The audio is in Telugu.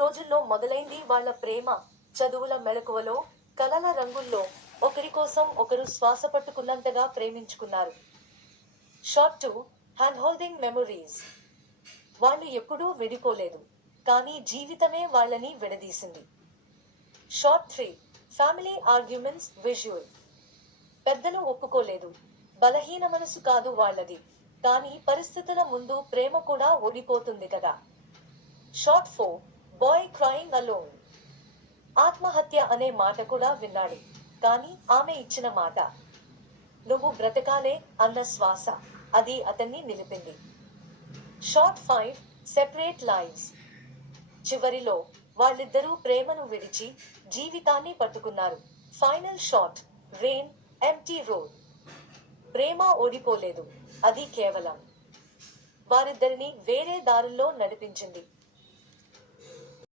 రోజుల్లో మొదలైంది వాళ్ళ ప్రేమ చదువుల మెలకువలో కలల రంగుల్లో ఒకరి కోసం ఒకరు శ్వాస పట్టుకున్నంతగా ప్రేమించుకున్నారు. Shot two hand holding memories. వాళ్ళు ఎప్పుడూ విడిపోలేదు కానీ జీవితమే వాళ్ళని విడదీసింది. Shot three family arguments visual. పెద్దలు ఒప్పుకోలేదు బలహీన మనసు కాదు వాళ్ళది కానీ పరిస్థితుల ముందు ప్రేమ కూడా ఓడిపోతుంది కదా. Shot four boy crying alone ఆత్మహత్య అనే మాట కూడా విన్నాడు. కానీ ఆమె ఇచ్చిన మాట నువ్వు బ్రతకాలే అన్న శ్వాస అది అతన్ని నిలిపింది. షార్ట్ ఫైవ్ సెపరేట్ లైన్స్ చివరిలో వాళ్ళిద్దరూ ప్రేమను విడిచి జీవితాన్ని పట్టుకున్నారు. Final shot rain empty road ప్రేమ ఓడిపోలేదు అది కేవలం. వారిద్దరిని వేరే దారుల్లో నడిపించింది.